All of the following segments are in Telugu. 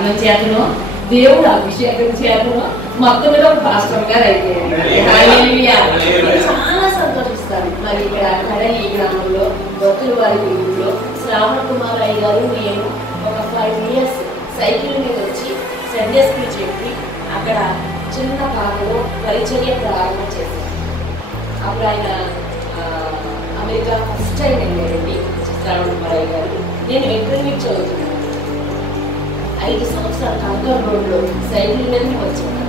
మరణం చేతను దేవుడు అభిషేకం చేతను మొత్తం మీద ఒక పాస్టర్ గారు అయిపోయారు. చాలా సంతోషిస్తారు. మరి ఇక్కడ కడలి గ్రామంలో భక్తుల వారి ఊళ్ళో శ్రావణ కుమార్ అయ్య గారు నేను ఒక 5 years సైకిల్ మీద వచ్చి సండే స్కూల్ చెప్పి అక్కడ చిన్న పాటలో పరిచర్య ప్రారంభం చేశారు. అప్పుడు ఆయన అమెరికా ఫస్ట్ టైం వెళ్ళారండి శ్రావణ కుమార్ అయ్య గారు. నేను ఇంటర్మీడియట్ చదువుతున్నాను. 5 సంవత్సరాలు కంకర్ రోడ్లో సైకిల్ మీదనే వచ్చాను.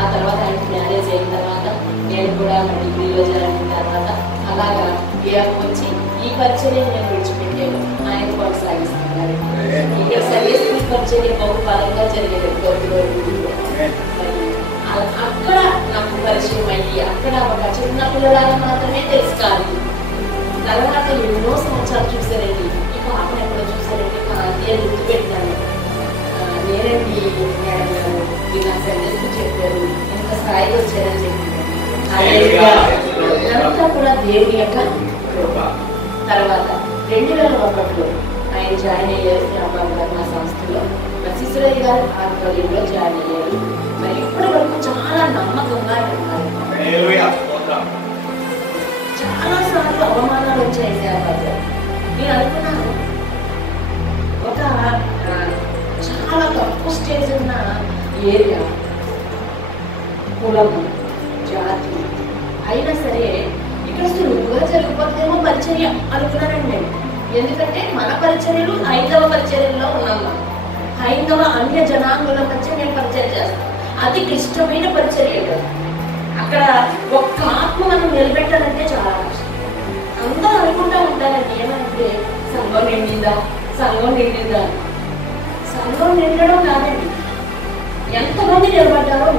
ఆ తర్వాత ఆయనకి మ్యారేజ్ అయిన తర్వాత నేను కూడా నా డిగ్రీలో జాయిన్ అయిన తర్వాత అలాగా బిఆర్ వచ్చి ఈ పరిచర్య నేను విడిచిపెట్టాను. ఆయన కొనసాగిస్తున్నారు. ఇక్కడ సర్వీస్ పరిచర్య బహుపాలంగా జరిగేది గౌరవ. అక్కడ నాకు పరిచయం అయ్యి అక్కడ ఒక చిన్న పిల్లలాగా మాత్రమే తెలుసు కాదు. తర్వాత ఎన్నో సంవత్సరాలు చూసారండి. ఈ పాపను ఎక్కడో చూసారండి, కాంతి అని గుర్తుపెట్టాను. నేనండి నాకు సందేశం చెప్పారు, ఇంత స్థాయికి వచ్చారని చెప్పారు. అంతా కూడా దేవుని యొక్క కృప. తర్వాత 2001లో ఆయన జాయిన్ అయ్యారు రాంబాబు గారు మా సంస్థలో. శిశురయ్య గారు ఆధ్వర్యంలో జాయిన్ అయ్యారు. మరి ఇప్పటి వరకు చాలా నమ్మకంగా ఉన్నారు. చాలా సార్లు అవమానాలు వచ్చాయి సేవలో. నేను అనుకున్నాను ఒక చాలా తక్కువ స్టేజ్ ఉన్న ఏరియా, కులము, జాతి అయినా సరే ఇక్కడ సులువుగా జరిగిపోతుందేమో పరిచర్య అనుకున్నానండి నేను. ఎందుకంటే మన పరిచర్యలు హైందవ పరిచర్యల్లో ఉన్నాము. హైందవ అన్య జనాంగుల మధ్య నేను పరిచర్య చేస్తాను. అతి క్లిష్టమైన పరిచర్య కదా. అక్కడ ఒక్క ఆత్మ మనం నిలబెట్టాలంటే చాలా కష్టం. అందరూ అనుకుంటా ఉంటారండి ఏమంటే సంఘం నిండిందా, సంఘం నిండిందా. సంఘం నిండడం కాదండి, ఎంతమంది నిలబడ్డారో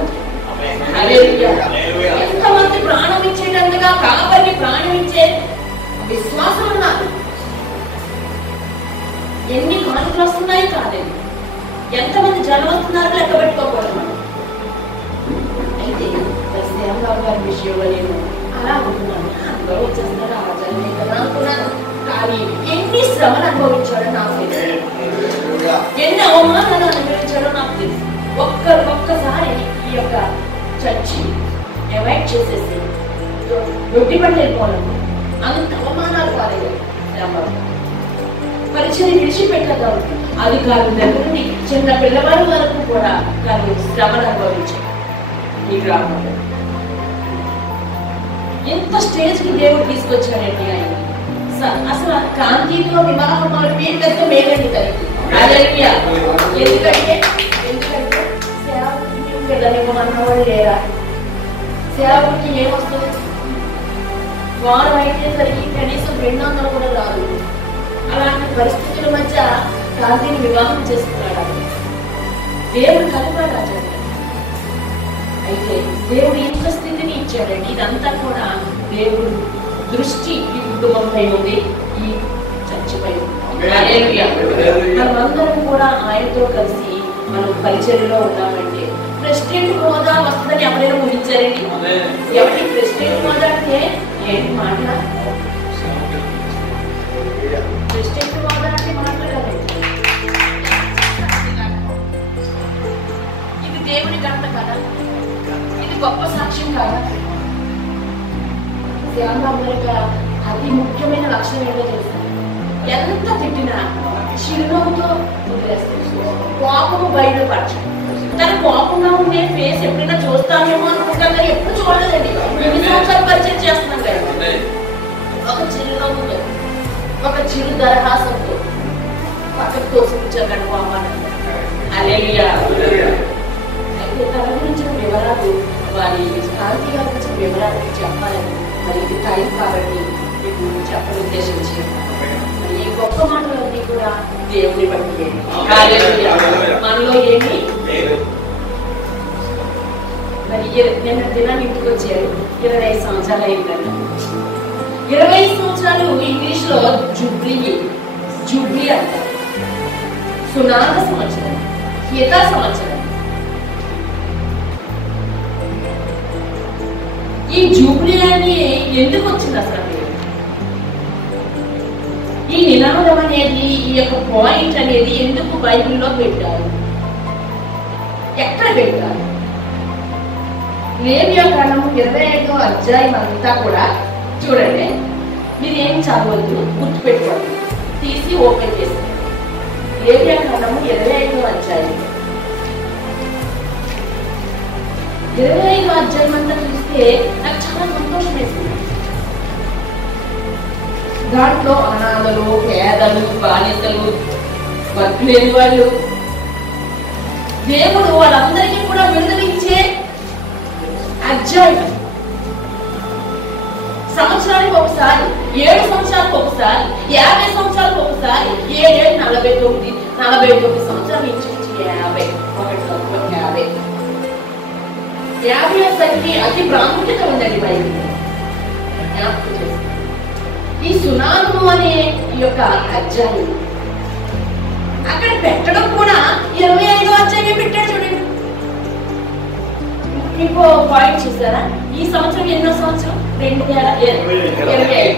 ఎంతమంది ప్రాణం ఇచ్చేటందుగా కాపరికి ప్రాణం ఇచ్చే విశ్వాసం ఉన్నారు. ఎన్ని కానుకలు వస్తున్నాయి కాదండి, ఎంతమంది జనం వస్తున్నారో లెక్క పెట్టుకోకూడదు. అయితే శ్రీరామరావు గారి విషయంలో నేను అలా అనుకున్నాను, అందరూ వచ్చేస్తారు ఆ జనమే కదా అనుకున్నాను. కానీ ఎన్ని శ్రమలు అనుభవించాడో నాకు తెలుసు, ఎన్ని అవమానాలు అనుభవించాడో నాకు తెలుసు. ఒక్కసారి ఈ యొక్క చర్చి అవాయిడ్ చేసేసి దొడ్డిపడి వెళ్ళిపోవాలి. అంత అవమానాలు కాలేదు. పరిచయం విడిచిపెట్టగా అధికారుల దగ్గర నుండి చిన్న పిల్లవారి వరకు కూడా కానీ శ్రమను అనుభవించారు. ఈ గ్రామంలో ఎంత స్టేజ్ కి దేవుడు తీసుకొచ్చాడండి ఆయన. అసలు కాంతితో వివాహం పేరు పెద్ద మేలండి తనకి. ఎందుకంటే సేవకుడికి అన్నవాళ్ళు లేరా? సేవకుడికి ఏమొస్తుంది? వారు అయితే సరికి కనీసం 200 కూడా రాదు. అలాంటి పరిస్థితుల మధ్య కాంతిని వివాహం చేసుకున్నాడు. దేవుడు కలిపాడు. అయితే దేవుడు ఇంత స్థితిని ఇచ్చాడండి. ఇదంతా కూడా దేవుడు దృష్టి ఈ కుటుంబంపై ఉంది, ఈ చర్చిపై ఉంది. మనమందరం కూడా ఆయనతో కలిసి మనం పరిచర్యలో ఉన్నామంటే ప్రెసిడెంట్ హోదా వస్తుందని ఎవరైనా ఊహించారండి? ఎవరి ప్రెసిడెంట్ హోదా అంటే ఏంటి మాట? ప్రెసిడెంట్ హోదా అంటే మాట్లాడాలండి. ఇది దేవుని గంట కదా, ఇది గొప్ప సాక్ష్యం కాదా? శ్యామరావు యొక్క అతి ముఖ్యమైన లక్షణం ఏంటో తెలుసు, ఎంత తిట్టినా చిరునవ్వుతో వదిలేస్తుంది. కోపము బయటపరచు. తన కోపంగా ఉండే ఫేస్ ఎప్పుడైనా చూస్తామేమో అనుకుంటాం కానీ ఎప్పుడు చూడలేదండి. ఎన్ని సంవత్సరాలు పరిచయం చేస్తున్నాం కదా. ఒక చిరునవ్వుతో, ఒక చిరు దరహాసంతో పక్కకు తోసుకుంటారు కోపాన్ని. హల్లెలూయా. అయితే తన గురించిన వివరాలు, వారి కాంతి గారి గురించిన వివరాలు చెప్పాలని మరి ఇది టైం కాబట్టి మీకు చెప్పడం ఉద్దేశించి ఈ గొప్ప మాటలన్నీ కూడా దేవుని బట్టి మనలో ఏమి మరి నిన్న దినాన్ని ఇంటికి వచ్చారు. 25 సంవత్సరాలు అయిందండి. 25 సంవత్సరాలు ఇంగ్లీష్ లో జూబ్లీ అంటారు. సునాద సంవత్సరం, హిత సంవత్సరం. ఈ జూబ్లీ అని ఎందుకు వచ్చింది అసలు? ఈ నినాదం అనేది, ఈ యొక్క పాయింట్ అనేది ఎందుకు బైబిల్లో పెట్టారు? ఎక్కడ పెట్టారు? లేవియా కాండము 25వ అధ్యాయం అంతా కూడా చూడండి. మీరు ఏం చదవద్దు, గుర్తుపెట్టుకోండి, తీసి ఓపెన్ చేసి. లేవియా కాండము 25వ అధ్యాయం 25వ అధ్యాయం అంతా చూస్తే నాకు చాలా సంతోషం వేసింది. దాంట్లో అనాథలు, పేదలు, బాలితలు, వర్క్ లేని వాళ్ళు, దేవుడు వాళ్ళందరికీ కూడా విడుదలించే అధ్యాయం. సంవత్సరానికి ఒకసారి, 7 సంవత్సరాలకు ఒకసారి, 50 సంవత్సరాలకు ఒకసారి, 7 49 సంవత్సరాలు ఇంచుమించి 50 సంఖ్య అతి ప్రాముఖ్యత ఉందండి బైబిల్. ఈ సునాము అనే ఈ యొక్క అధ్యాయం అక్కడ పెట్టడం కూడా 25వ అధ్యాయం పెట్టాడు. చూడండి, ఇంకో పాయింట్ చూసారా? ఈ సంవత్సరం ఎన్నో సంవత్సరం? 2025.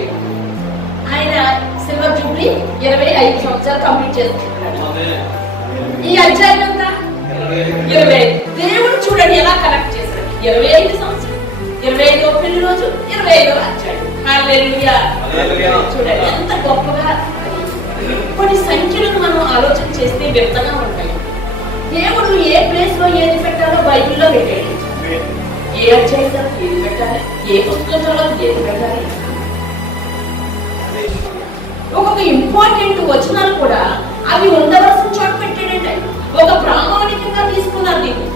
ఆయన సిల్వర్ జూబ్లీ 25 సంవత్సరాలు కంప్లీట్ చేసుకుంటున్నాడు. ఈ అధ్యాయం ఎంత? 25. దేవుడు చూడండి ఎలా కనెక్ట్ చేశాడు. 25 సంవత్సరం, 25వ పెళ్లి రోజు, 25వ అధ్యాయం. హల్లెలూయా. చూడండి ఎంత గొప్పగా. కొన్ని సంఖ్యలను మనం ఆలోచన చేస్తే వ్యక్తంగా ఉంటాయి. దేవుడు ఏ ప్లేస్ లో ఏది పెట్టాలో బైబిల్లో పెట్టాడు. ఏ అధ్యాయంలో ఏది పెట్టాలి, ఏ పుస్తకంలో ఏది పెట్టాలి. ఒక్కొక్క ఇంపార్టెంట్ వచనాలు కూడా అవి ఉండవలసిన చోట పెట్టాడంటే ఒక ప్రామాణికంగా తీసుకున్నారు. దీన్ని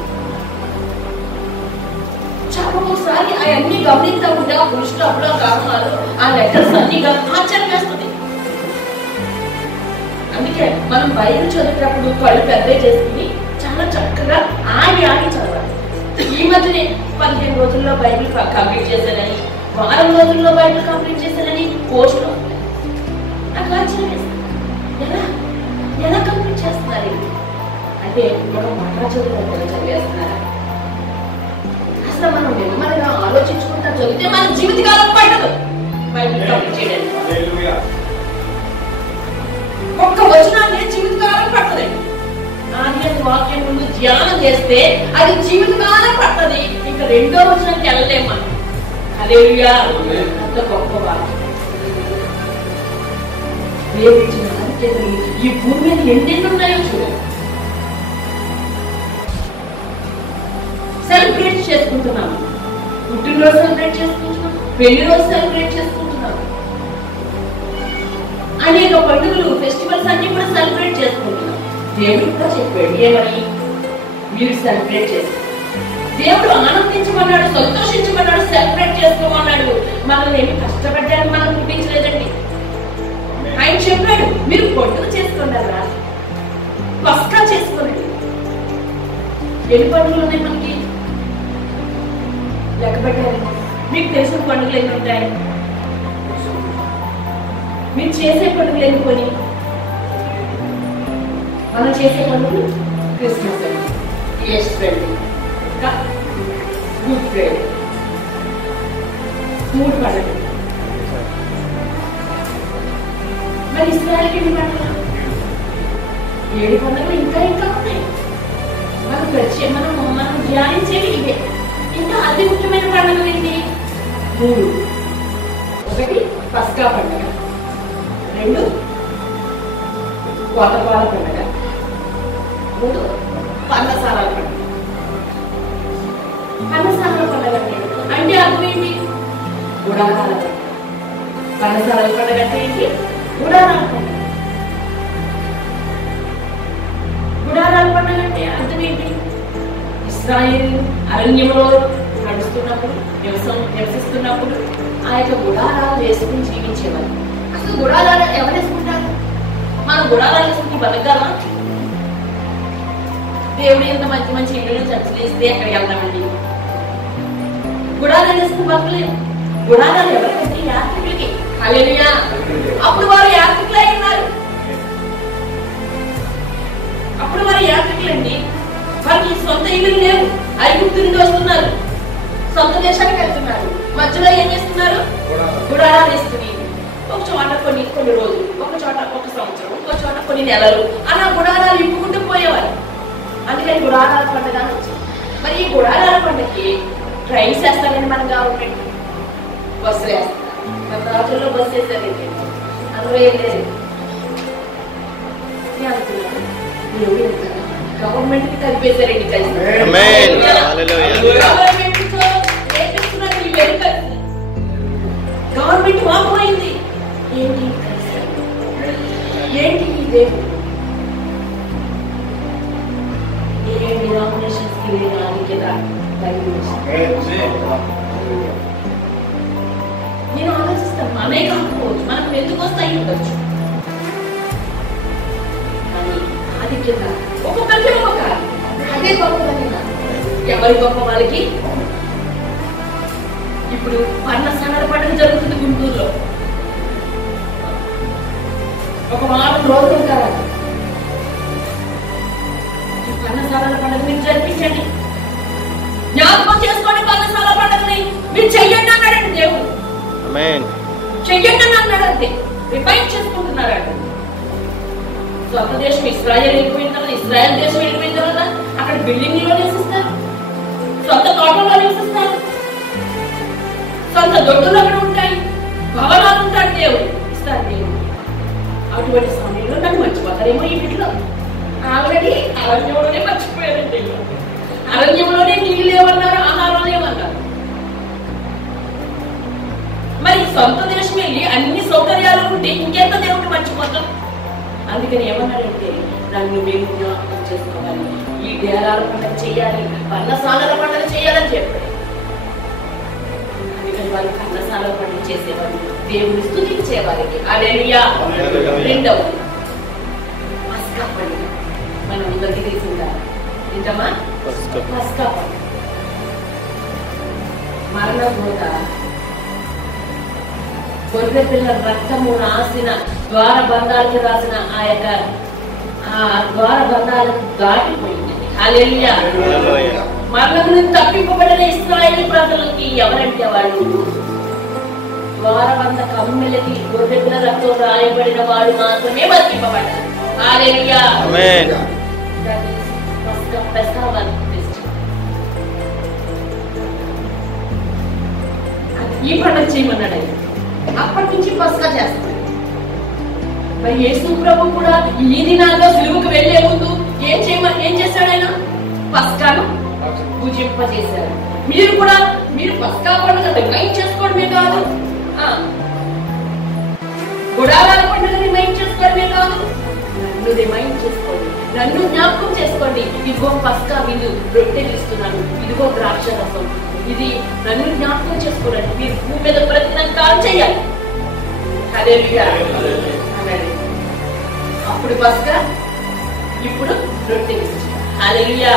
చాలా ఒకసారి అవన్నీ గమనిస్తా ఉంటే ఆ పురుషులు కారణాలు, ఆ లెటర్స్ అన్ని ఆశ్చర్యం వేస్తుంది. అందుకే మనం బైబిల్ చదివేటప్పుడు కళ్ళు పెద్ద చేసుకుని చాలా చక్కగా ఆగి చదవాలి. ఈ మధ్యనే 15 రోజుల్లో బైబిల్ కంప్లీట్ చేశానని, వారం రోజుల్లో బైబిల్ కంప్లీట్ చేశానని పోస్టులు వస్తాయి. నాకు ఆశ్చర్యం వేస్తుంది. ఎలా కంప్లీట్ చేస్తున్నారు అంటే మనం మళ్ళా చదివేస్తున్నారా? అసలు మనం నెమ్మదిగా ఆలోచించుకుంటా చదివితే మన జీవితకాలం పడదు బైబిల్ కంప్లీట్ చేయడానికి. ఒక్క వచనాన్ని జీవితకాలం పడుతుంది. ఆది వాక్యం ముందు ధ్యానం చేస్తే అది జీవితకాలం పడుతుంది. ఇంకా 2వ వచనానికి వెళ్ళలేము మనం. హల్లెలూయా. అంత గొప్ప వాక్యం. ఈ భూమి మీద ఎన్నెన్ని ఉన్నాయో చూడండి. సెలబ్రేట్ చేసుకుంటున్నాము, పుట్టినరోజు సెలబ్రేట్ చేసుకుంటున్నాం, పెళ్లి రోజు సెలబ్రేట్ చేసుకుంటున్నాం, అనేక పండుగలు, ఫెస్టివల్స్ అన్ని కూడా సెలబ్రేట్ చేసుకుంటున్నాం. దేవుడు కూడా చెప్పాడు ఏమని? మీరు సెలబ్రేట్ చేస్తారు. దేవుడు ఆనందించమన్నాడు, సంతోషించమన్నాడు, సెలబ్రేట్ చేసుకోమన్నాడు. మనల్ని ఏమి కష్టపడ్డానికి మనం పుట్టించలేదండి. ఆయన చెప్పాడు మీరు పండుగ చేసుకున్నారా, పస్కా చేసుకోండి. ఎన్ని పండుగలు ఉన్నాయి మనకి? లెక్క పెట్టాలి. మీకు తెలిసిన పండుగలు ఎన్ని ఉంటాయి? మీరు చేసే పండుగలు ఎన్నుకొని మనం చేసే పండుగలు క్రిస్మస్ అండి, ఈస్టర్ అండి, ఇంకా గుడ్ ఫ్రైడే, 3 పండుగలు. మరి ఇస్రాయల్కి ఎన్ని పండుగలు? 7 పండుగలు ఇంకా ఉన్నాయి. మనం ధ్యానించేది ఇదే. ఇంకా అతి ముఖ్యమైన పండుగలు ఏంటి? 3. 1 పస్కా పండుగ, 2 కోతపాల పండుగ, 3 పన్నసారాల పండుగ. పన్నసారాల పండుగ అంటే అర్థం ఏంటి? గుడారాల పండుగ. పన్నసారాల పండుగ అంటే ఏంటి? గుడారాల పండుగ. గుడారాల పండుగ అంటే అర్థం ఏంటి? ఇశ్రాయేలు అరణ్యంలో నడుస్తున్నప్పుడు, నివసిస్తున్నప్పుడు ఆ యొక్క గుడారాలు వేసుకుని జీవించేవారు. అసలు గుడారాలు ఎవరు వేసుకుంటారు? మనం గుడారాలు వేసుకుని బతకాలా? దేవుడు ఎంత మంచి మంచి ఇల్లు చర్చలు ఇస్తే అక్కడికి వెళ్తామండి. గుడారాలు వేసుకుని బతకలేము. గుడారాలు ఎవరికంటే యాత్రికులకి. హల్లెలూయా. అప్పుడు వారు యాత్రికులై ఉన్నారు. అప్పుడు వారు యాత్రికులండి. వారికి సొంత ఇల్లు లేవు. ఐగుప్తు నుండి వస్తున్నారు, సొంత దేశానికి వెళ్తున్నారు. మధ్యలో ఏం చేస్తున్నారు? గుడారాలు వేసుకుని ఒక చోట కొన్ని రోజులు, ఒక చోట ఒక సంవత్సరం, ఒక చోట కొన్ని నెలలు అలా గుడారాలు ఇప్పుకుంటూ పోయేవారు. అందుకని గుడారాల పండుగ అని వచ్చింది. మరి ఈ గుడారాల పండుగకి ట్రైన్స్ వేస్తారండి మన గవర్నమెంట్, బస్సులు వేస్తారు. మన రాజుల్లో బస్సు వేసారండి, అందులో ఏం లేదు. గవర్నమెంట్ కి కలిపేశారండి. గవర్నమెంట్ వాపోయింది. ఏంటి ఏంటి ఈ దేవుడు? ఏ డినామినేషన్స్ కి నేను ఆలోచిస్తాను, మనమే కాకపోవచ్చు, మనం ఎందుకు వస్తాయి ఉండొచ్చు. కానీ ఆధిక్యత ఒక్కొక్కరికి ఒక్కొక్క అదే గొప్పదని ఎవరి గొప్ప వాళ్ళకి. ఇప్పుడు పర్ణశాలల పండుగ జరుగుతుంది గుంటూరులో. ఒక వారం రోజులు ఉంటారు. ఈ పర్ణశాలల పండుగ మీరు జరిపించండి, జ్ఞాపకం చేసుకోండి. పర్ణశాల పండుగని మీరు చెయ్యండి అన్నాడండి దేవుడు. చెయ్యండి అని అన్నాడంటే రిమైండ్ చేసుకుంటున్నారంట. స్వంత దేశం ఇస్రాయల్ వెళ్ళిపోయిన తర్వాత, ఇస్రాయల్ దేశం వెళ్ళిపోయిన తర్వాత అక్కడ బిల్డింగ్లో నివసిస్తారు, సొంత తోటలో నివసిస్తారు, సొంత దొడ్డులు అక్కడ ఉంటాయి, భవనాలు ఉంటాడు దేవుడు, ఇస్తారు దేవుడు. అటువంటి సమయంలో నన్ను మర్చిపోతారేమో ఈ వీటిలో. ఆల్రెడీ అరణ్యంలోనే మర్చిపోయారండి. అరణ్యంలోనే నీళ్ళు లేవన్నారు, ఆహారం లేవన్నారు. మరి సొంత దేశం వెళ్ళి అన్ని సౌకర్యాలు ఉంటే ఇంకెంత దేవుడిని మర్చిపోతాం. అందుకని ఏమన్నారంటే నన్ను మేము జ్ఞాపకం చేసుకోవాలి, ఈ డేరాల పండుగ చేయాలి, పర్ణశాలల పండుగ చేయాలని చెప్పాడు. అందుకని వాళ్ళు పర్ణశాలల పండుగ చేసేవారు, దేవుని స్తుతించేవారికి. హల్లెలూయా. రెండవది పస్కా పండుగ. మనం అందరికీ తెలిసిందా? నిజమా? పస్కా పండుగ మరణభూత గొర్రె పిల్ల రక్తము రాసిన ద్వారబంధాలకు రాసిన ఆ యొక్క ద్వారబంధాలకు దాటిపోయింది. హల్లెలూయా. మరణం నుంచి తప్పింపబడిన ఇశ్రాయేలు ప్రజలకి ఎవరంటే వాళ్ళు ద్వారబంధ కమ్మెలకి గొర్రె పిల్ల రక్తం రాయబడిన వాడు మాత్రమే బతికింపబడ్డారు. హల్లెలూయా. ఆమేన్. ఈ పండుగ చేయమన్నాడు. అప్పటి నుంచి పస్కా చేస్తాడు. మరి యేసు ప్రభు కూడా ఈ దినాల్లో సిలువకు వెళ్లే ముందు ఏం చేశాడు? ఆయన పస్కాను పూజింపజేశారు. మీరు కూడా మీరు పస్కా పండుగ రిమైండ్ చేసుకోవడమే కాదు, గుడారాల పండుగ రిమైండ్ చేసుకోవడమే కాదు, నన్ను రిమైండ్ చేసుకోండి, నన్ను జ్ఞాపకం చేసుకోండి. ఇదిగో పస్కా విందు రొట్టెలు ఇస్తున్నాను, ఇదిగో ద్రాక్ష రసం, ఇది నన్ను జ్ఞాపకం చేసుకోండి. మీరు భూమి మీద ప్రతినంకాలు చేయాలి. హల్లెలూయా. అప్పుడు పస్కా, ఇప్పుడు రొట్టెలు. హల్లెలూయా.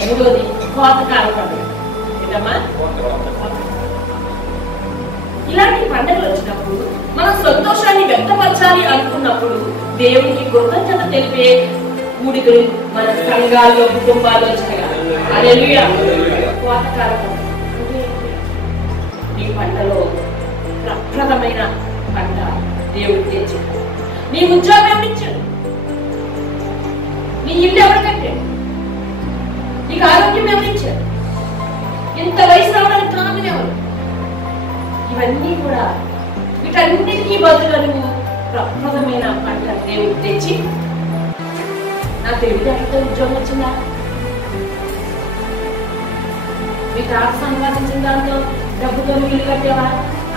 మూడోది కోతకాల పండుగ. ఏంటమ్మా? ఇలాంటి పండుగలు వచ్చినప్పుడు మన సంతోషాన్ని వ్యక్తపరచాలి అనుకున్నప్పుడు దేవునికి కృతజ్ఞత తెలిపే కూడికలు మన సంఘాల్లో, కుటుంబాల్లో వచ్చాయి. హల్లెలూయా. కోతకాల పండుగ ఈ పంటలో ప్రప్రదమైన పంట దేవుడు తెచ్చాడు. నీ ఉద్యోగం ఎవరిచ్చాడు? నీ ఇల్లు ఎవరు కట్టాడు? నీకు ఆరోగ్యం ఎవరిచ్చాడు? ఇంత వయసు రావడానికి కారణం ఎవరు? ఇవన్నీ కూడా వీటన్నిటికీ బదులు ప్రప్రదమైన పంట దేవుడు తెచ్చి, నా తెలివితేటలతో ఉద్యోగం వచ్చిందా? మీ తాత సంపాదించిన దాంతో డబ్బుతో ఇల్లు కట్టేవా?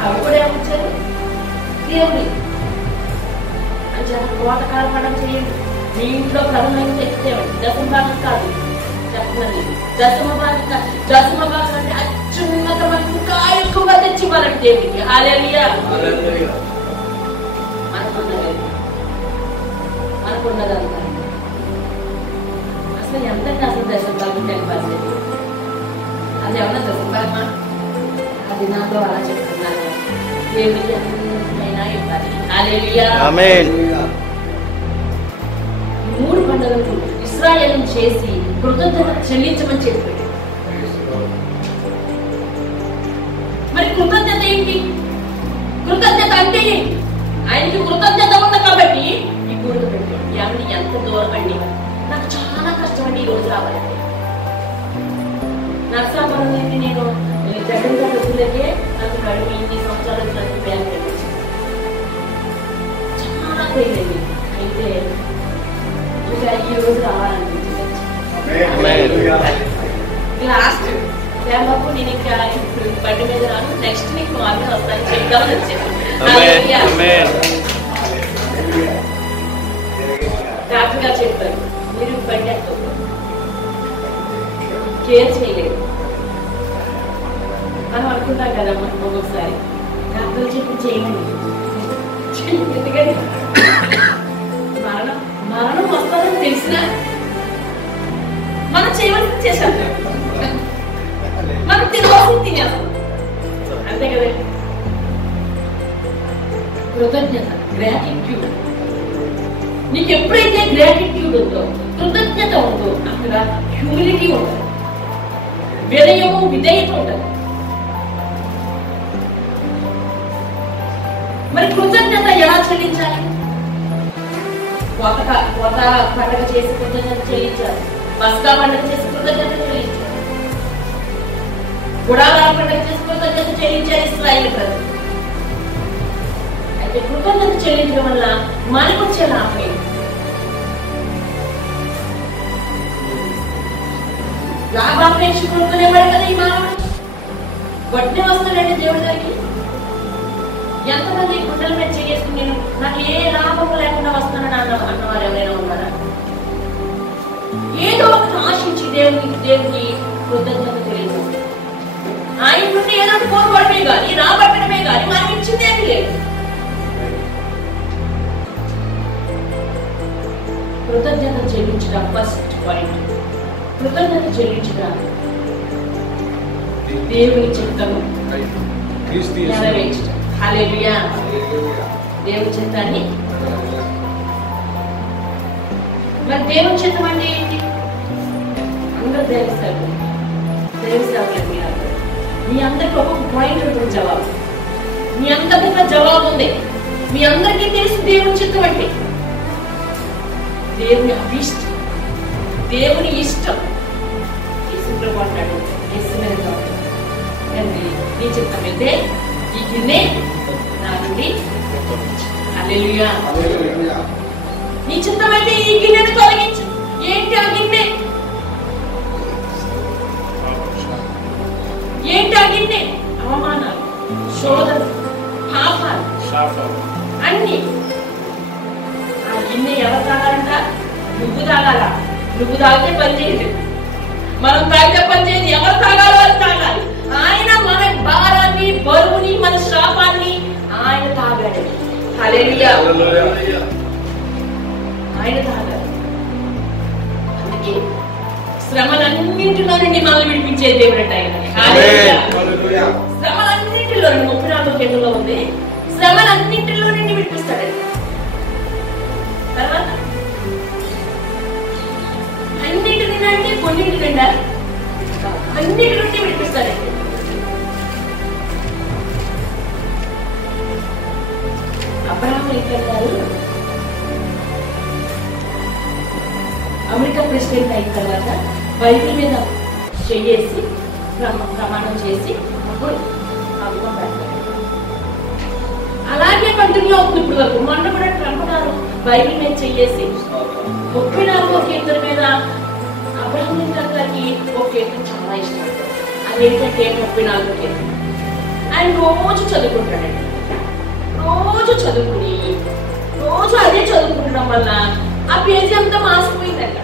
అవి కూడా ఏమొచ్చారు? దేవుడి అని కోతకాల పండుగ చేయండి. మీ ఇంట్లో ప్రథమైన తెచ్చేవాడు. దశమ భాగం కాదు చెప్తున్నది. దశమ భాగం అంటే అత్యున్నతమైన ఇంకా ఎక్కువగా తెచ్చివ్వాలండి దేవుడికి. హల్లెలూయా. అనుకున్నదంతా అసలు ఎంతంటే అసలు దశమ భాగం తెలిపాల్సింది. అది ఏమన్నా దశమ భాగమా? అది నాతో అలా చెప్తున్నాను. దేవుడికి ఎంతైనా ఇవ్వాలి. హల్లెలూయా. ఆమేన్. మూడు పండుగలకు ఇశ్రాయేలు చేసి కృతజ్ఞత చెల్లించమని చెప్పాడు. మరి కృతజ్ఞత ఏంటి? కృతజ్ఞత అంటే ఏంటి? ఆయనకి కృతజ్ఞత ఉంది కాబట్టి ఈ కూడిక పెట్టాడు. ఎంత కిలోమీటర్ల దూరం అండి. నాకు చాలా కష్టం అండి ఈ రోజు రావాలండి. నర్సాపురం నుండి నేను జగన్ వదిలేకే నాకు కడుపు 8 సంవత్సరాలు నాకు బ్యాంక్ చాలా పోయిందండి. అయితే ఇంకా ఈ రోజు రావాలనిపించింది. లాస్ట్ బాబు నేను ఇంకా ఇప్పుడు బండి మీద రాను, నెక్స్ట్ నీకు మార్నింగ్ వస్తాను చెప్దామని వచ్చాను. డాక్టర్ గారు చెప్పారు మీరు బండి కేర్ చేయలేదు మనం అనుకుంటాం కదమ్మా. ఒక్కొక్కసారి డాక్టర్లు చెప్పి చేయమని, ఎందుకంటే మరణం వస్తుందని తెలిసినా మనం చేయవలసింది చేశాం, మనం తినవలసింది తినేస్తాం, అంతే కదా. కృతజ్ఞత, గ్రాటిట్యూడ్. నీకు ఎప్పుడైతే గ్రాటిట్యూడ్ ఉందో, కృతజ్ఞత ఉందో, అక్కడ హ్యూమిలిటీ ఉంటుంది, వినయము విధేయత ఉంటుంది. మరి కృతజ్ఞత ఎలా చెల్లించాలి? కొత్త పండుగ చేసి కృతజ్ఞత చెల్లించాలి, పస్కా పండుగ చేసి కృతజ్ఞత చెల్లించాలి, గుడారాల పండుగ చేసి కృతజ్ఞత చెల్లించాలి ఇశ్రాయేలు ప్రజలు. అయితే కృతజ్ఞత చెల్లించడం వల్ల మనకు వచ్చే లాభం ఏంటి? లాభాపేక్షకుడుకునేవాడు కదా ఈ మానవుడు. వడ్డీ వస్తాడంటే దేవుడి దగ్గరికి ఎంతమంది గుండెల మీద చేసుకుని నేను నాకు ఏ లాభం లేకుండా వస్తానని అన్నవారు ఎవరైనా ఉన్నారా? ఏదో ఒకటి ఆశించి దేవునికి కృతజ్ఞత తెలియదు. ఆయన నుండి ఏదో కోరుకోవడమే కానీ రాబట్టడమే కానీ మనకి ఇచ్చిందేమీ లేదు. కృతజ్ఞత చెల్లించడం ఫస్ట్ పాయింట్. కృతజ్ఞత చెల్లించడం దేవుని చిత్తము నెరవేర్చడం. హల్లెలూయా. దేవుని చిత్తాన్ని, మరి దేవుని చిత్తం అంటే ఏంటి? అందరూ దేవ సేవకులు మీ అందరికి ఒక్కొక్క పాయింట్ ఉంటుంది జవాబు. మీ అందరికీ జవాబు ఉంది. మీ అందరికీ తెలుసు దేవుని చిత్తం అంటే దేవుని అభిష్టం, దేవుని ఇష్టం. యేసుప్రభు అంటాడు నీ చిత్తం అయితే ఈ గిన్నె నా నుండి, హల్లెలూయా, నీ చిత్తం అయితే ఈ గిన్నెను తొలగించు. ఏంటి ఆ గిన్నె? ఏంటి ఆ గిన్నె? అవమానాలు, శోధన, పాపాలు అన్ని. ఆ గిన్నె ఎవరు తాగాలంట? నువ్వు తాగాల. నువ్వు తాగితే పని చేయదు, మనం తాగితే పని చేయదు. ఎవరు తాగాలో అది తాగాలి. ఆయన మన భారాన్ని, బరువుని, మన శాపాన్ని ఆయన తాగాడు. హల్లెలూయా, ఆయన తాగాడు. అందుకే శ్రమలన్నింటిలో నుండి మనల్ని విడిపించే దేవుడు అంటే ఆయన. శ్రమలన్నింటిలో 34 ఉంది. శ్రమలన్నింటిలో నుండి విడిపిస్తాడు. తర్వాత అన్నింటి నుండి కొన్నింటి నిండా అన్నిటి నుండి విడిపిస్తాడండి. అబ్రహాం లింకన్ గారు అమెరికా ప్రెసిడెంట్ అయిన తర్వాత బైబిల్ మీద చేసి ప్రమాణం చేసి అప్పుడు అర్థం పెట్టారు. అలాగే కంటిన్యూ అవుతుంది ఇప్పుడు వరకు. మొన్న కూడా ట్రంప్ గారు బైబిల్ మీద చేసి 34వ కీర్తన మీద అబ్రహాం లింకన్ గారికి ఒక కీర్తన చాలా ఇష్టం. అదేంటంటే 34వ కీర్తన. ఆయన రోజు చదువుకుంటాడండి. రోజు చదువుకుని రోజు అదే చదువుకుంటడం వల్ల ఆ పేజీ అంతా మాసిపోయిందంట.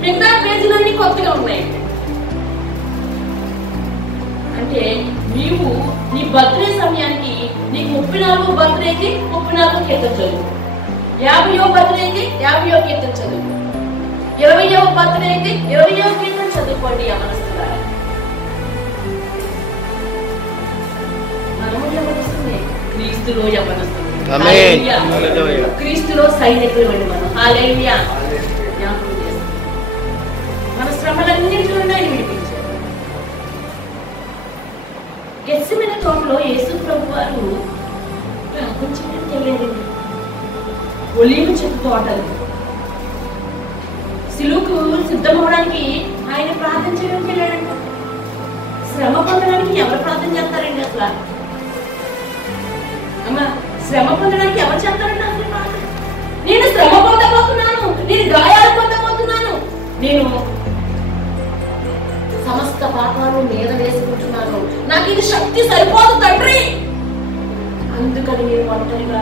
మిగతా పేజీలన్నీ కొత్తగా ఉన్నాయండి. అంటే నీవు నీ బర్త్డే సమయానికి నీకు 34వ బర్త్డే అయితే 34వ కీర్తన చదువు, 50వ బర్త్డే అయితే 50వ కీర్తన చదువు, 20వ బర్త్డే అయితే 20వ కీర్తన చదువుకోండి. అమరస్తులారా, మనము యవ్వనస్తులే, క్రీస్తులో యవ్వనస్తులు. క్రీస్తులో సైనికులు అండి మనం. హల్లెలూయా. జ్ఞాపకం చేస్తాం మన శ్రమలన్నింటిలో ఆయన విడిపించారు. గెత్సెమనే తోటలో యేసు ప్రభు వారు ప్రార్థన చేయడానికి వెళ్ళారండి. ఒలీవ చెట్టు తోటలు అందుకు సిద్ధమవడానికి ఆయన ప్రార్థన చేయడానికి వెళ్ళాడంట. శ్రమ పొందడానికి ఎవరు ప్రార్థన చేస్తారండి అసలు? అమ్మా, శ్రమ పొందడానికి ఎవరు చేస్తారండి అసలు ప్రార్థన? నేను శ్రమ పొందబోతున్నాను, నేను గాయాలు పొందబోతున్నాను, నేను సమస్త పాపాలు మీద వేసుకుంటున్నాను, నాకు ఇది శక్తి సరిపోదు తండ్రి, అందుకని నేను ఒంటరిగా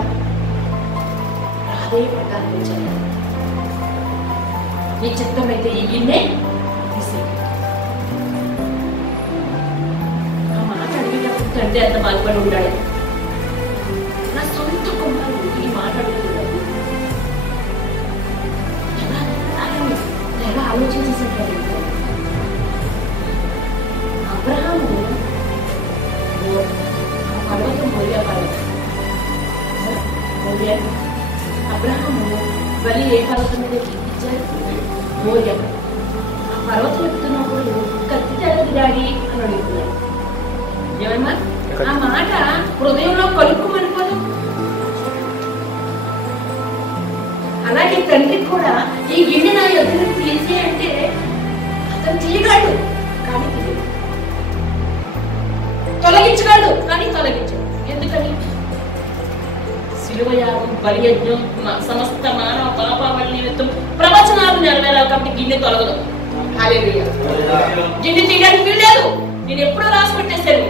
ప్రాధేయపడ్డాను. నీ చిత్తమైతే ఈ గిన్నె తీసే. ఆ మాట అడిగేటప్పుడు తండ్రి ఎంత బాధపడి ఉంటాడు. నా సొంత కుమారుడు ఈ మాట అడుగుతున్నాడు. ఎలా ఆలోచించేసాడు అబ్రహాము. పర్వతం మోరియా పర్వతం. అబ్రహాము బలి ఏ పర్వతం మీద ఎక్కించారు? మోరియా. ఆ పర్వతం ఎక్కుతున్నప్పుడు కత్తి తెరది డాడీ అని అడుగుతున్నాడు. ఏమన్నా ఆ మాట హృదయంలో కలుపుకోమనిపోదు. అలాగే తండ్రికి కూడా ఈ గిన్నె నా ఎదురు తీసే అంటే అతను తీయగలడు కానీ తీయడు, తొలగించగలడు కానీ తొలగించడు. ఎందుకని? శిలువయాగం, బలియజ్ఞం, సమస్త మానవ పాపావళి నిమిత్తం ప్రవచనాలు నెరవేరాలి కాబట్టి గిన్నె తొలగదు. హల్లెలూయా. గిన్నె తీయడానికి వీల్లేదు. నేను ఎప్పుడో రాసి పెట్టేశాను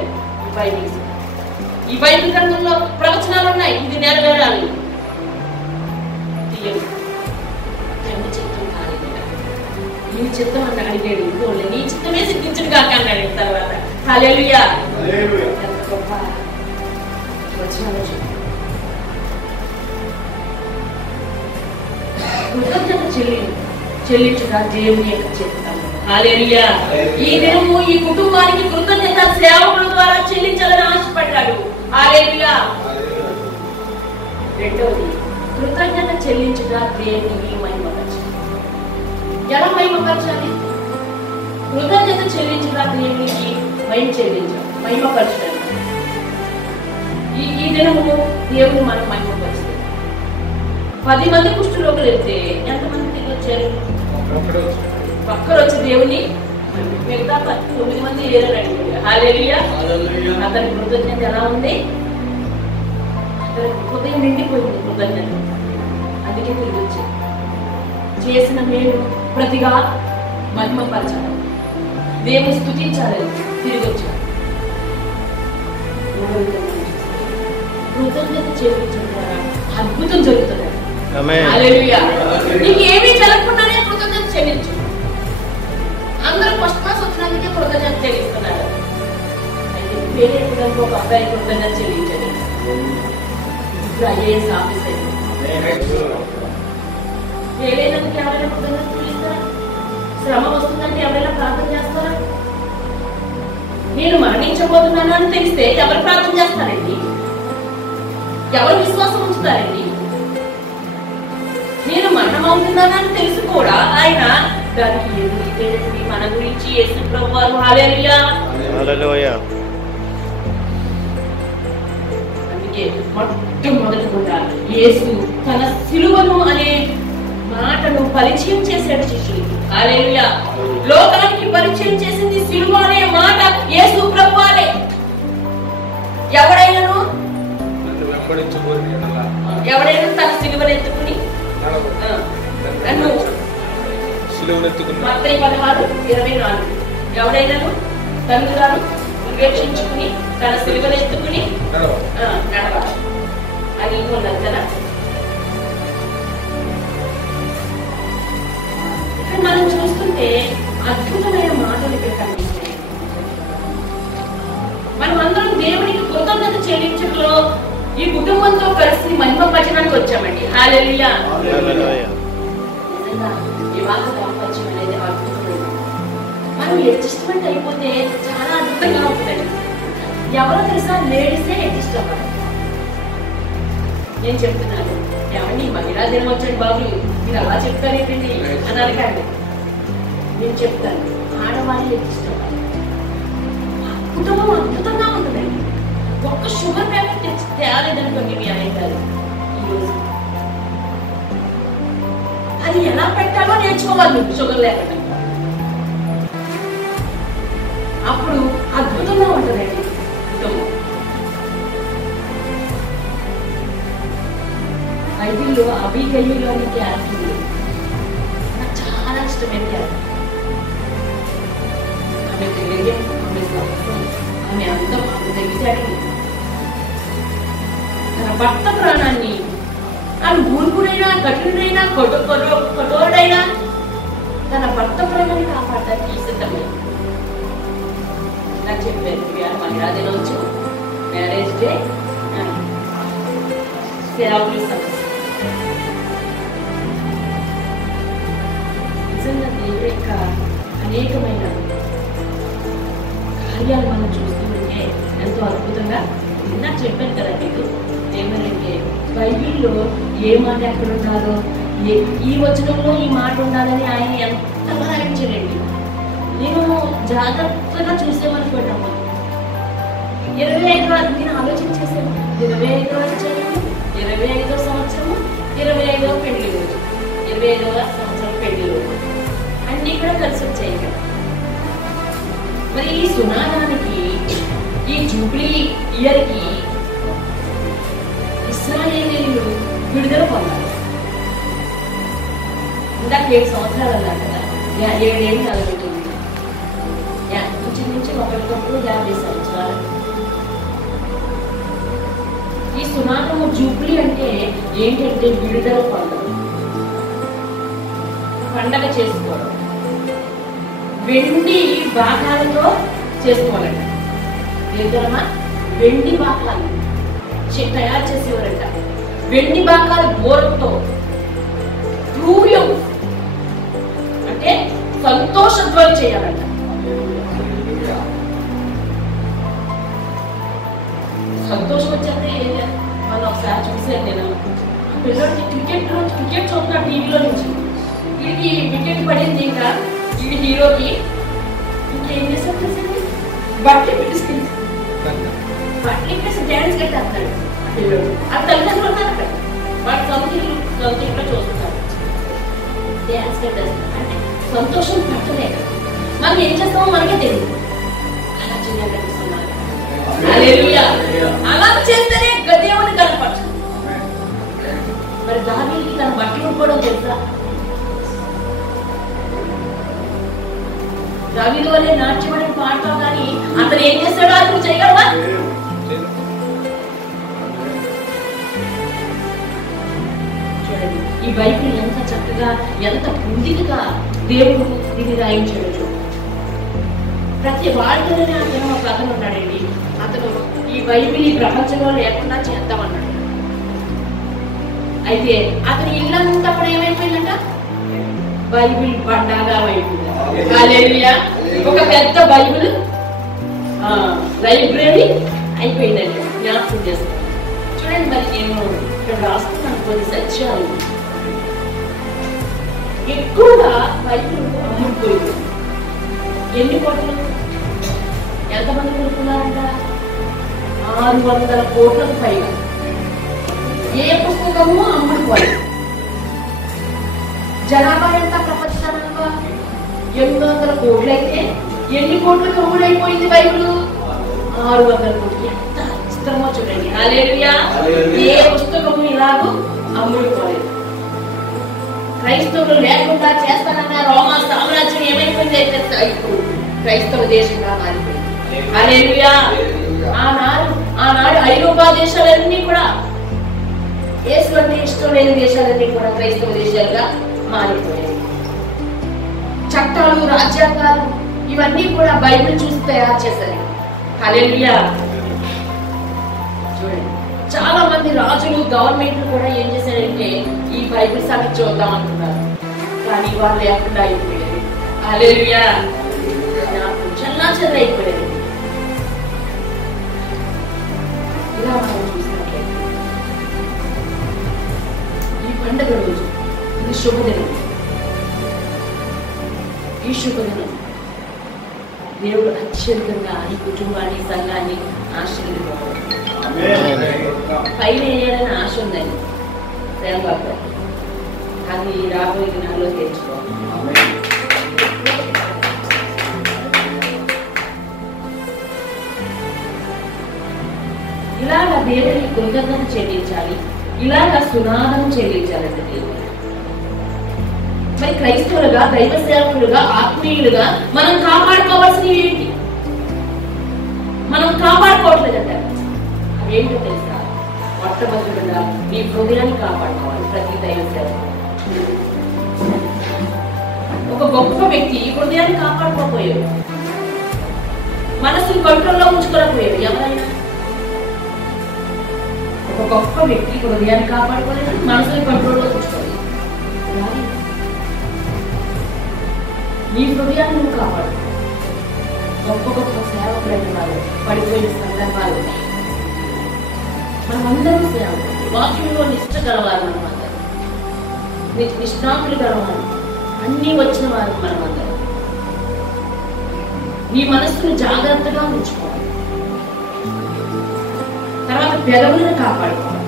ఈ బైబిల్ గ్రంథంలో ప్రవచనాలు ఉన్నాయి, ఇది నెరవేరాలి. తీయదు. తండ్రి చిత్తం కాలేదు. నీ చిత్తం అని అడిగాడు. నీ చిత్తమే సిద్ధించడు కాక అన్నాడు. తర్వాత హల్లెలూయా. ఎంత గొప్ప వచనాలు. కృతజ్ఞత చెల్లించుగా దేవుని యొక్క చిత్తం. హల్లెలూయా. ఈ దినము ఈ కుటుంబానికి కృతజ్ఞత సేవకుల ద్వారా చెల్లించాలని ఆశపడ్డాడు. హల్లెలూయా. రెండవది, కృతజ్ఞత చెల్లించుగా దేవుని మహిమపరచాలి. ఎలా మహిమపరచాలి? కృతజ్ఞత చెల్లించుగా దేవునికి మహిమపరచాలి. ఈ దినము దేవుని మనం మహిమపరుస్తాం. 10 మంది కుష్ఠరోగులు వెళ్తే ఎంతమంది తిరిగి వచ్చారు? ఒక్కరు వచ్చి దేవుని, మిగతా 9 మంది ఏరని. హల్లెలూయా. అతని కృతజ్ఞత ఎలా ఉంది? అతని హృదయం నిండిపోయింది కృతజ్ఞత. అందుకే తిరిగి వచ్చారు. చేసిన మేలు ప్రతిగా మహిమపరచాలి, దేవుని స్తుతించాలని తిరిగి వచ్చారు. కృతజ్ఞత చెల్లించడం ద్వారా అద్భుతం జరుగుతుంది. హల్లెలూయా. నీకు ఏమీ జరగకుండానే కృతజ్ఞత చెల్లించు. అందరూ ఫస్ట్ క్లాస్ వచ్చినందుకే కృతజ్ఞత చెల్లిస్తున్నారు. అయితే పేరేందుకు ఒక అబ్బాయి కృతజ్ఞత చెల్లించండి. ఇప్పుడు ఐఏఎస్ ఆఫీసర్. పేరేందుకు ఎవరైనా కృతజ్ఞత చెల్లిస్తారా? శ్రమ వస్తుందంటే ఎవరైనా ప్రార్థన చేస్తారా? నేను మరణించబోతున్నాను అని తెలిస్తే ఎవరు ప్రార్థన చేస్తారండి? ఎవరు విశ్వాసం ఉంచుతారండి? నేను మరణమవుతున్నానని తెలిసి కూడా ఆయన దానికి ఎదురు మన గురించి యేసు ప్రభువారు హల్లెలూయా. అందుకే మొట్టమొదటిగా యేసు తన సిలువను అనే మాటను పరిచయం చేశాడు శిష్యులకి. హల్లెలూయా. లోకానికి పరిచయం చేసింది సిలువ అనే మాట యేసు ప్రభువారే. ఎవడైనా తన సిలువను ఎత్తుకుని నన్ను మత్తయి 16:24 ఎవడైనా తన్నుగాను ఉపేక్షించుకుని తన సిలువను ఎత్తుకుని నడవాలి అని ఉన్నది కదా. ఇక్కడ మనం చూస్తుంటే అద్భుతమైన మాటలు ఇక్కడ కనిపిస్తాయి. మనం అందరం దేవునికి కృతజ్ఞత చెల్లించడంలో ఈ కుటుంబంతో కలిసి మహిమపరచడానికి వచ్చామండి. హల్లెలూయా. నిజంగా వివాహ దాంపత్యం అనేది అద్భుతమైనది. మనం అడ్జస్ట్మెంట్ అయిపోతే చాలా అద్భుతంగా ఉంటుందండి. ఎవరో తెలుసా? లేడీసే అడ్జస్ట్ అవ్వాలి. నేను చెప్తున్నాను, ఏమండి మహిళా దినం వచ్చాడు బాబు మీరు అలా చెప్తారేంటండి అని అడగండి. నేను చెప్తాను, ఆడవాళ్ళు అడ్జస్ట్ అవ్వాలి. కుటుంబం అద్భుతంగా ఉంటుందండి. ఒక్క షుగర్ ప్యాకెట్ తెచ్చి తేలేదనుకోండి మీ ఆయన గారు ఈరోజు అది ఎలా పెట్టాలో నేర్చుకోవాలి నువ్వు షుగర్ లేకుండా. అప్పుడు అద్భుతంగా ఉంటుందండి కుటుంబం. బైబిల్లో అబీగయీలోని క్యారెక్టర్ నాకు చాలా ఇష్టమైన క్యారెక్టర్. ఆమె ధైర్యం, ఆమె సాహసం, ఆమె అందం, ఆమె తెలిసాడు. తన భర్త ప్రాణాన్ని ఆమె ఊరుకుడైనా, కఠినుడైనా, కఠోరుడైనా తన భర్త ప్రాణాన్ని కాపాడటానికి సిద్ధమైంది. నాకు చెప్పారు మహిళా దినోత్సవం, మ్యారేజ్ డే, సేవకుల సమస్య. నిజంగా దేవుడి యొక్క అనేకమైన కార్యాలు మనం చూస్తుంటే ఎంతో అద్భుతంగా. నిన్న చెప్పాను కదా మీకు ఏమనంటే బైబిల్లో ఏ మాట ఎక్కడ ఉండాలో, ఈ వచనంలో ఈ మాట ఉండాలని ఆయన ఎంతగా రాయించారండి. నేను జాగ్రత్తగా చూసేమనుకోండి. 25 నేను ఆలోచన చేశాను. 25వ అధ్యాయం, 25వ సంవత్సరము, 25వ పెళ్లి రోజు, 25వ సంవత్సరం పెళ్లి రోజు అన్నీ కూడా కలిసి వచ్చాయి కదా. మరి ఈ సునాదానికి, ఈ జూబ్లీ ఇయర్కి ఇశ్రాయేలీయులు విడుదల పొందాలి. ఇందాక 7 సంవత్సరాలు అన్నారు కదా, 7 ఏళ్ళు కలుగుతుంది. నుంచి ఒకరికొకరు 50 సంవత్సరాలు. ఈ సునాదము జూబ్లీ అంటే ఏంటంటే విడుదల పొందడం, పండగ చేసుకోవడం, వెండి భాగాలతో చేసుకోవాలంట. ఏంటమ్మా? వెండి భాగాలు తయారు చేసేవారంట. వెండి భాగాలు బోరంతో అంటే సంతోషధ్వని చేయాలంట. సంతోషం వచ్చేస్తే మనం ఒకసారి చూసాను నేను. పిల్లలకి క్రికెట్ చూస్తున్నా టీవీలో నుంచి. వీడికి వికెట్ పడింది, ఇంకా వీడి హీరోకి ఇంకేం చేస్తాడు తెలుసండి, బట్టలు పెట్టేసుకుంది, బట్టలు ఇప్పేసి డ్యాన్స్ కట్టేస్తాడు పిల్లలు. అది తల్లిదండ్రులు ఉన్నారు అక్కడ, వాడు సొంతంలో చూస్తున్నారు డ్యాన్స్ కట్టేస్తారు. అంటే సంతోషం పట్టలేక మనం ఏం చేస్తామో మనకే తెలియదు. అలా చేయాలనిపిస్తున్నారు. అలా చేస్తేనే దేవుని కనపరచు. మరి దానికి తన బట్టి ఉడుకోవడం తెలుసా? దావీదు వల్లే నాట్యమని పాడతాం, కానీ అతను ఏం చేస్తాడో అది నువ్వు చేయగలవా? చూడండి ఈ బైబిల్ ఎంత చక్కగా, ఎంత పుందిగా దేవుడు దీన్ని రాయించాడు. చూడండి ప్రతి వాడిలోనే అతను ఒక అతను ఉన్నాడండి. అతను ఈ బైబిల్ ఈ ప్రపంచంలో లేకుండా చేద్దామన్నాడు. అయితే అతని ఇల్లంతా కూడా ఏమైపోయిందంట? బైబిల్ బండాగా అయిపోయింది. ఒక పెద్ద బైబిల్ లైబ్రరీ అయిపోయిందండి. జ్ఞాపకం చేస్తాను. చూడండి మరి నేను ఇక్కడ రాస్తున్నాను కొన్ని సత్యాలు. ఎక్కువగా బైబిల్ అమ్ముడుపోయింది. ఎన్ని కోట్లు? ఎంతమంది కొనుక్కున్నారంట? 600 కోట్లకు పైగా. ఏ పుస్తకము అమ్ముడుపోయి. జనాభా ఎంత ప్రపంచంలో? 800 కోట్లు. అయితే ఎన్ని కోట్లకు అమ్ముడైపోయింది బైబిల్? 600 కోట్లు. ఎంత విచిత్రమో చూడండి. హల్లెలూయా. ఏ పుస్తకము ఇలాగూ అమ్ముడుపోలేదు. క్రైస్తవులు లేకుండా చేస్తానన్న రోమా సామ్రాజ్యం ఏమైపోయింది అయితే ఇప్పుడు క్రైస్తవ దేశంగా మారిపోయింది. హల్లెలూయా. ఆనాడు ఐరోపా దేశాలన్నీ కూడా, యేసు అంటే ఇష్టం లేని దేశాలన్నీ కూడా క్రైస్తవ దేశాలుగా మారిపోయాయి. చట్టాలు, రాజ్యాంగాలు ఇవన్నీ కూడా బైబిల్ చూసి తయారు చేశారు. హల్లెలూయా. చూడండి చాలా మంది రాజులు, గవర్నమెంట్లు కూడా ఏం చేశారంటే ఈ బైబిల్ సంగతి చూద్దాం అనుకున్నారు, కానీ వాళ్ళు లేకుండా అయిపోయారు. హల్లెలూయా. చల్లాచెర్ర అయిపోయారు. ఇలా మనం చూసినట్లయితే ఈ పండుగ రోజు ఇది శుభదినం. ఈ శుభదినం దేవుడు అత్యంతంగా ఈ కుటుంబాన్ని, సంఘాన్ని ఆశీర్వదించాడు. పైన వేయాలని ఆశ ఉందండి ప్రేమబాబు. అది రాబోయే దినాల్లో తెచ్చుకోవాలి. ఇలాగ దేవుడికి కృతజ్ఞత చెల్లించాలి, ఇలాగ సునాదం చెల్లించాలంటే దేవుడు. మరి క్రైస్తవులుగా, దైవ సేవకులుగా, ఆత్మీయులుగా మనం కాపాడుకోవాల్సినవి ఏంటి? మనం కాపాడుకోవట్లేదంట. అవేంటో తెలుసా? మొట్టమొదటిగా నీ హృదయాన్ని కాపాడుకోవాలి. ప్రతి దైవ సేవకుడు ఒక గొప్ప వ్యక్తి హృదయాన్ని కాపాడుకోకపోయాడు, మనసుని కంట్రోల్లో ఉంచుకోలేకపోయాడు. ఎవరైనా ఒక గొప్ప వ్యక్తి హృదయాన్ని కాపాడుకోలేదు, మనసుని కంట్రోల్లో ఉంచుకోలేదు. నీ హృదయాన్ని నువ్వు కాపాడు. గొప్ప గొప్ప సేవకులైన వాళ్ళు పడిపోయిన సందర్భాలు ఉన్నాయి. మనమందరం సేవకులు, వాక్యంలో నిష్ట గలవారు, మనమందరం నిష్ణాతులు గలవారు, అన్నీ వచ్చిన వారు మనమందరం. నీ మనసును జాగ్రత్తగా ఉంచుకోవాలి. తర్వాత పెదవులను కాపాడుకోవాలి.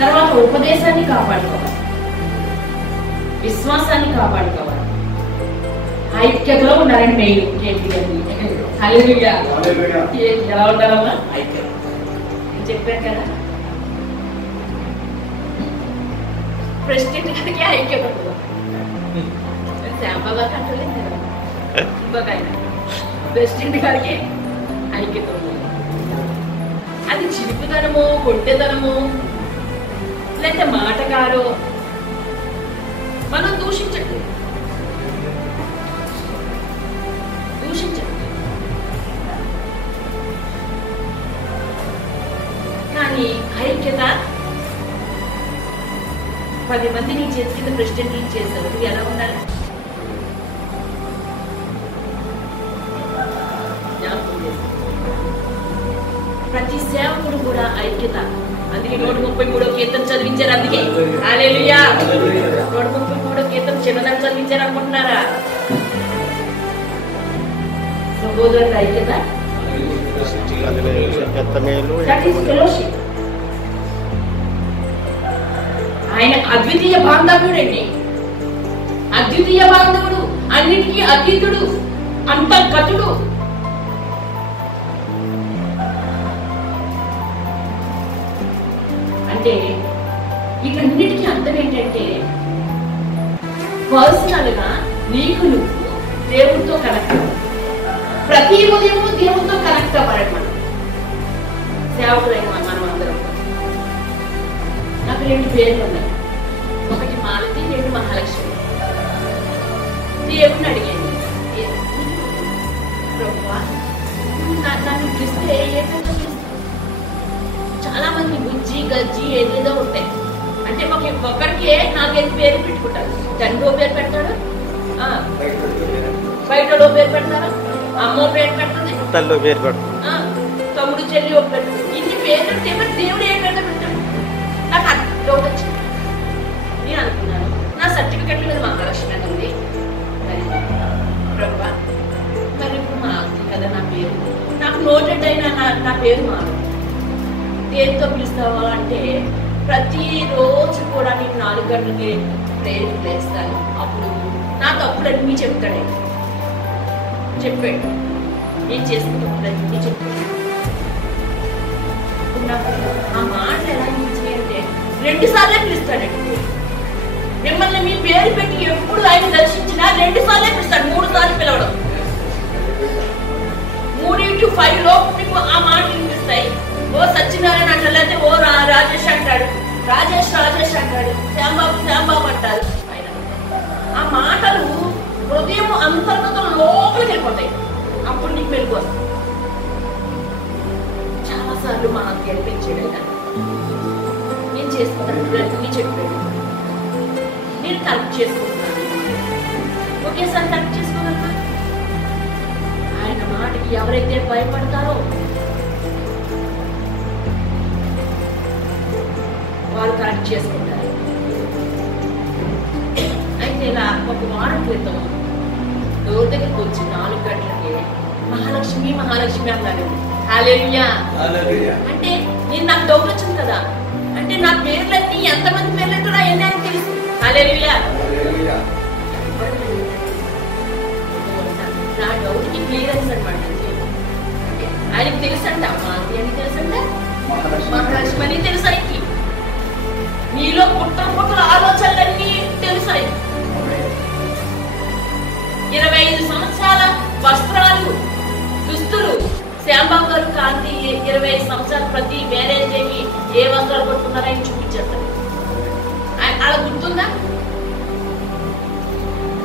తర్వాత ఉపదేశాన్ని కాపాడుకోవాలి, విశ్వాసాన్ని కాపాడుకోవాలి. ఐక్యతలో ఉండాలని మెయిన్. ఎలా ఉండాలమ్మా? ఐక్యత చెప్పాను కదా. ప్రెసిడెంట్ గారికి ఐక్యత ఉంటుంది. శ్యాంబాబా కంట్రోలేదు కదా. ఇంకొక ఆయన ప్రెసిడెంట్ గారికి ఐక్యత ఉంటుంది. అది చిరుపుదనము, కొట్టేదనము, లేకపోతే మాటగారో మనం దూషించట్లేదు. కానీ ఐక్యత 10 మంది నీ చేతి కింద ప్రెసిడెంట్ చేసావు, నువ్వు ఎలా ఉండాలి? ప్రతి సేవకుడు కూడా ఐక్యత. అందుకే 133వ కీర్తన చదివించారు. అందుకే హల్లెలూయా 133వ కీర్తన చిన్నదాన్ని చదివించారు అనుకుంటున్నారా? సహోదరుల ఐక్యత, ఆయన అద్వితీయ బాంధవ్యుడండి. అద్వితీయ బాంధవుడు, అన్నిటికీ అతీతుడు, అంతర్గతుడు. అంటే వీటన్నిటికీ అర్థం ఏంటంటే పర్సనల్ గా నీకు నువ్వు దేవుడితో కనెక్ట్ అవ్వాలి. ప్రతి ఉదయం దేవుడితో కనెక్ట్ అవ్వాలి. మనం సేవకులైన మనం అందరం. నాకు 2 పేర్లు ఉన్నాయి. ఒకటి మాలతి, 2 మహాలక్ష్మి. దేవుడిని అడిగాను, నన్ను పిలిస్తే ఏంటంటే చాలా మంది బుజ్జి గజ్జి ఏదేదో ఉంటాయి. అంటే ఒక్కడికి 4-5 పేర్లు పెట్టుకుంటారు. తండ్రి పేరు పెడతాడు, బయటలో పేరు పెడతారు, అమ్మో పేరు పెడుతుంది, తల్లి పేరు పెడుతుంది, తమ్ముడు చెల్లి ఒక పెడుతుంది. ఇన్ని పేర్లు ఉంటే మరి దేవుడు ఏంటంటే పెట్టాడు. నాకు డౌట్ వచ్చింది. నేను అనుకున్నాను, నా సర్టిఫికెట్ మీద మహాలక్ష్మి అని ఉంది. మరి ప్రభా, మరి ఇప్పుడు మారుతుంది కదా నా పేరు, నాకు నోటెడ్ అయినా నా పేరు మారు, దేనితో పిలుస్తావా అంటే ప్రతిరోజు కూడా నేను 4 గంటలకి ప్రేయర్ చేస్తాను. అప్పుడు నా తప్పులన్నీ చెప్తాడు. చెప్పాడు, నేను చేసిన తప్పులన్నీ చెప్పాడు. నాకు ఆ మాటలు ఎలా ఇచ్చినాయంటే 2 సార్లే పిలుస్తాడండి. మిమ్మల్ని మీ పేరు పెట్టి ఎప్పుడు ఆయన దర్శించినా 2 సార్లే పిలుస్తాడు. 3 సార్లు పిలవడం. 3-5 మీకు ఆ మాటలు వినిపిస్తాయి. ఓ సత్యనారాయణ అంటారు, లేకపోతే ఓ రాజేష్ అంటాడు, రాజేష్ అంటాడు, శ్యాంబాబు అంటారు. ఆ మాటలు హృదయం అంతర్గతం లోపలికి వెళ్ళిపోతాయి. అప్పుడు నీకు మెరుగు వస్తుంది. చాలా సార్లు మాకు గెలిపించాడు ఆయన. నేను చేసుకున్నాను, అన్నీ చెప్పాడు. నేను కరెక్ట్ చేసుకుంటున్నాను. ఒకేసారి కరెక్ట్ చేసుకోగలరా? ఆయన మాటకి ఎవరైతే భయపడతారో వాళ్ళు కరెక్ట్ చేసుకుంటారు. అయితే ఇలా ఒక వారం క్రితం డోర్ దగ్గరికి వచ్చి 4 గంటలకి మహాలక్ష్మి అన్నాడు. హల్లెలూయా అంటే నాకు డౌట్ వచ్చింది కదా. అంటే నా పేర్లన్నీ ఎంతమంది పేర్లంటే అవన్నీ ఆయనకు తెలుసు. హల్లెలూయా. నా డౌట్ కి క్లియరెన్స్ అనమాట. ఆయనకి తెలుసంట మాది అని తెలుసంట, మహాలక్ష్మి అని తెలుసు ఆయనకి. మీలో పుట్ట ఆలోచనలన్నీ తెలుసు ఆయన. 25 సంవత్సరాల వస్త్రాలు, దుస్తులు. శ్యాంబాబు గారు కాంతి 25 సంవత్సరాలు ప్రతి మ్యారేజ్ అయ్యి ఏ వస్త్రాలు కొట్టుకున్నారో ఆయన చూపించేస్తారు. అలా గుర్తుందా?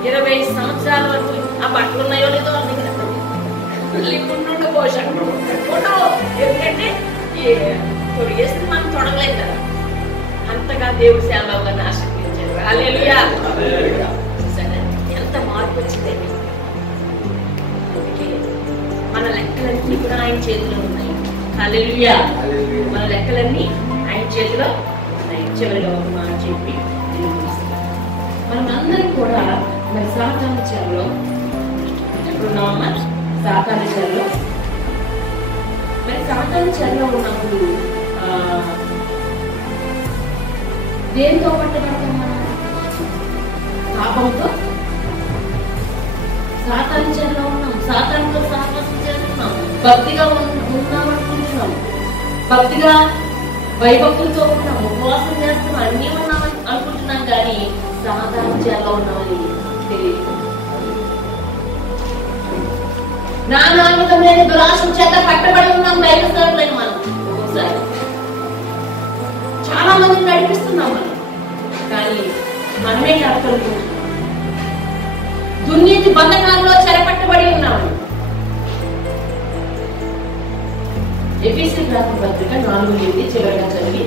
25 సంవత్సరాల వరకు ఆ బట్టలు ఉన్నాయో లేదో వాళ్ళ దగ్గర లిక్విడ్ పోషణ ఎందుకంటే ఇప్పుడు వేసింది మనం తొడగలేదు కదా. అంతగా దేవుడు శ్యాంబాబు గారిని ఆశీర్వదించారు. హల్లెలూయా. ఎంత మార్పు వచ్చిందండి. మన లెక్కలన్నీ కూడా ఆయన చేతిలో ఉన్నాయి. హల్లెలూయా. మన లెక్కలన్నీ ఆయన చేతిలో ఉన్నాయి. చివరిలో ఒక మాట చెప్పి మనం అందరం కూడా మరి సాతాను చెరలో ఎప్పుడున్నామా? సాతాను చెరలో. మరి సాతాను చెరలో ఉన్నప్పుడు దేంతో పట్టబడతాం మనం? పాపంతో. సాతాను చెరలో ఉన్నాం, సాతానుతో సహవాసం చేస్తున్నాం, భక్తిగా ఉన్నామనుకుంటున్నాం, భక్తిగా భయభక్తులతో ఉన్నాం, ఉపవాసం చేస్తున్నాం, అన్నీ ఉన్నామని అనుకుంటున్నాం. కానీ సాతాను చెరలో ఉన్నామని తెలియదు. నానావిధమైన దురాశ చేత పట్టబడి ఉన్నాం దైవసేవకులైన మనం. ఒక్కొక్కసారి చాలా మందిని నడిపిస్తున్నాం మనం, కానీ మనమే కరెక్ట్. దుర్నీతి బంధకాల్లో చెరపట్టబడి ఉన్నాము. ఎఫెసీయులకు రాసిన పత్రిక 4:8 చివరిగా చదివి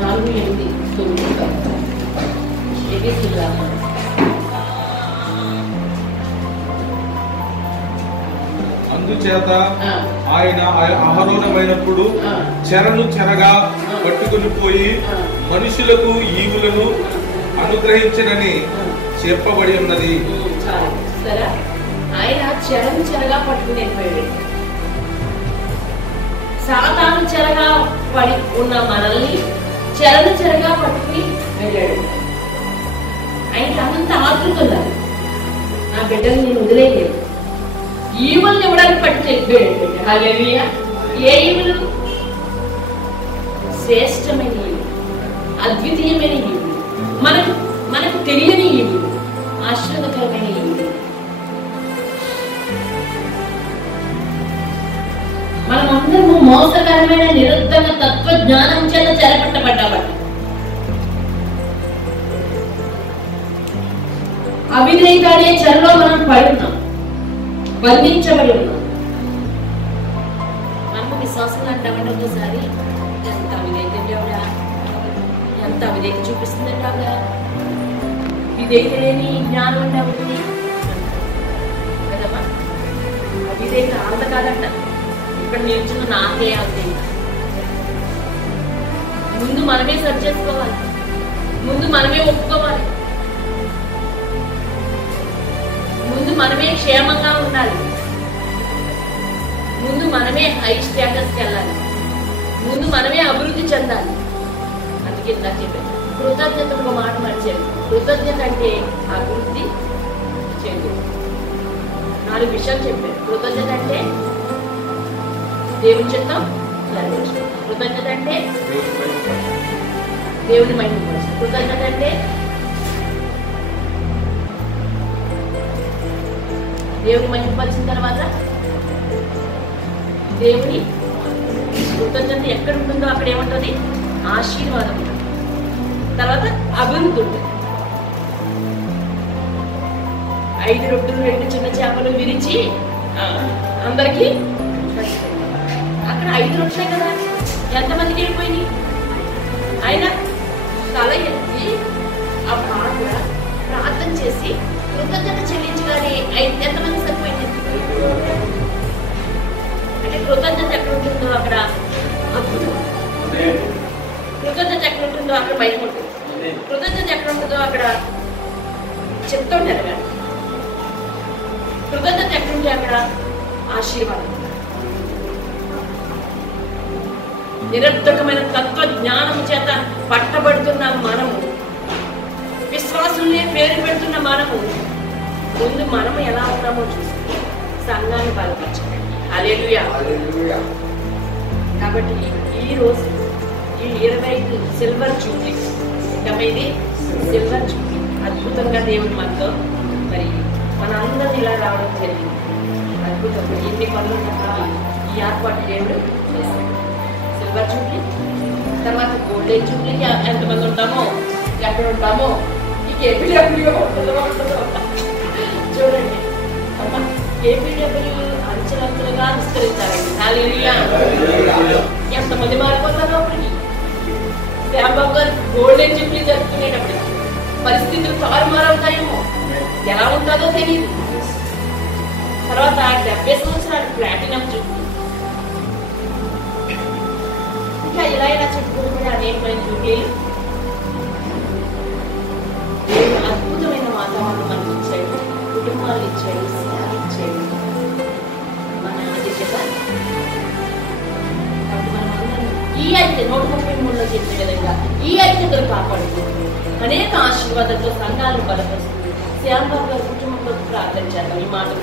4:8-9 ఎఫెసీయులకు రాసిన. అందుచేత ఆయన అహరోనమైనప్పుడు చెరను చెరగా పట్టుకుని పోయి మనుషులకు ఈవులను అనుగ్రహించనని చెప్పబడి ఉన్నది. ఆయన చెరను చెరగా పట్టుకుని వెళ్ళిపోయాడు. సాతాను చెరగా పడి ఉన్న మనల్ని చెరను చెరగా పట్టుకుని వెళ్ళాడు. ఆయనకి అంత ఆతృత ఉన్నది. నా బిడ్డను నేను వదిలేయలేదు. ఈవుల్ని ఇవ్వడానికి పట్టుకుని వెళ్ళిపోయాడు. హల్లెలూయా. ఏ ఈవులు? శ్రేష్టమైన ఈవులు, అద్వితీయమైన ఈవులు, మనకు తెలియని ఈవులు, ఆశ్చర్యకరమైన ఈవులు. మనమందరము మోసకరమైన నిరుద్ధమ తత్వజ్ఞానం చేత చెరపట్టబడ్డామట. అవిధేయత అనే చెరలో మనం పడి ఉన్నాం, బంధించబడి ఉన్నాం. మనకు విశ్వాసం అంటామంటే ఒకసారి ఎంత అవిధేయత ఆవిడ, ఎంత అవిధేయత చూపిస్తుందంటే ఆవిడ. విధేయత లేని జ్ఞానం అంటే అవుతుంది కదమ్మా. అవిధేయత ఆవిడ కాదంట. ఇక్కడ నేర్చున్న నాకే అవుతుంది. ముందు మనమే సరి చేసుకోవాలి, ముందు మనమే ఒప్పుకోవాలి, ముందు మనమే క్షేమంగా ఉండాలి, ముందు మనమే హై స్టేటస్కి వెళ్ళాలి, ముందు మనమే అభివృద్ధి చెందాలి. అందుకే ఇందాక చెప్పాను, కృతజ్ఞత ఒక మాట మర్చారు. కృతజ్ఞత అంటే అభివృద్ధి చెందు. 4 విషయాలు చెప్పారు. కృతజ్ఞత అంటే దేవుని చిత్తం నెరవేర్చడం. కృతజ్ఞత అంటే దేవుని మహిమపరచడం. కృతజ్ఞత అంటే దేవుని మహిమపరిచిన తర్వాత దేవుని కృతజ్ఞత ఎక్కడ ఉంటుందో అక్కడ ఏముంటుంది? ఆశీర్వాదం ఉంటుంది. తర్వాత అభివృద్ధి ఉంటుంది. 5 రొట్టెలు 2 చిన్న చేపలు విరిచి అందరికీ అక్కడ 5 రొట్టెలే కదా, ఎంతమందికి వెళ్ళిపోయింది? ఆయన తల ఎత్తి ఆ ప్రార్థన చేసి కృతజ్ఞత చెల్లించగానే ఎంతమంది సరిపోయింది? అంటే కృతజ్ఞత ఎక్కడ ఉంటుందో అక్కడ అద్భుతం, కృతజ్ఞత ఎక్కడ ఉంటుందో అక్కడ భయం ఉంటుంది, కృతజ్ఞత ఎక్కడ ఉంటుందో అక్కడ చిత్తం నెరగాలి, కృతజ్ఞత ఎక్కడుంటే అక్కడ ఆశీర్వాదం. నిరర్థకమైన తత్వ జ్ఞానం చేత పట్టబడుతున్న మనము, విశ్వాసుల్ని పేరు పెడుతున్న మనము, ముందు మనం ఎలా ఉన్నామో చూసుకుని సంఘాన్ని బలపరచండి. హల్లెలూయా. కాబట్టి ఈ రోజు ఈ 25 సిల్వర్ జూబ్లీ, ఇది సిల్వర్ జూబ్లీ, అద్భుతంగా దేవుడు మనతో మరి మనందరం ఇలా రావడం జరిగింది. అద్భుతంగా ఎన్ని పనులు ఈ ఏర్పాటు దేవుడు చేశాడు. సిల్వర్ జూబ్లీ తర్వాత గోల్డెన్ జూబ్లీకి ఎంతమంది ఉంటామో, ఎక్కడ ఉంటామో, ఈ కేపీడబ్ల్యూ చూడండి అమ్మా, కేపీడబ్ల్యూ అంచెలంచెలుగా విస్తరించారండి. హల్లెలూయా. ఎంతమంది మారిపోతారో అప్పటికి. శ్యాంబాబు గారు గోల్డెన్ జూబ్లీ జరుపుకునేటప్పటికి పరిస్థితులు తారుమారవుతాయేమో, ఎలా ఉంటుందో తెలియదు. తర్వాత 70 సంవత్సరాలు ప్లాటినం జూబ్లీ, ఇంకా ఇలా చెప్పుకుని కూడా అనేకమైన జూబ్లీలు. అద్భుతమైన వాతావరణం మనకి ఇచ్చాడు, కుటుంబాలు ఇచ్చాడు, సేవ ఇచ్చాడు, మన ఆధిక్యత. కాబట్టి మనం అందరం ఈ ఐక్యత 133లో చెప్పిన విధంగా ఈ ఐక్యతను కాపాడుతుంది. అనేక ఆశీర్వాదాలతో సంఘాలను బలపరుస్తుంది. శ్యాంబాబు గారి కుటుంబంలో ప్రార్థన చేద్దాం. ఈ మాటలు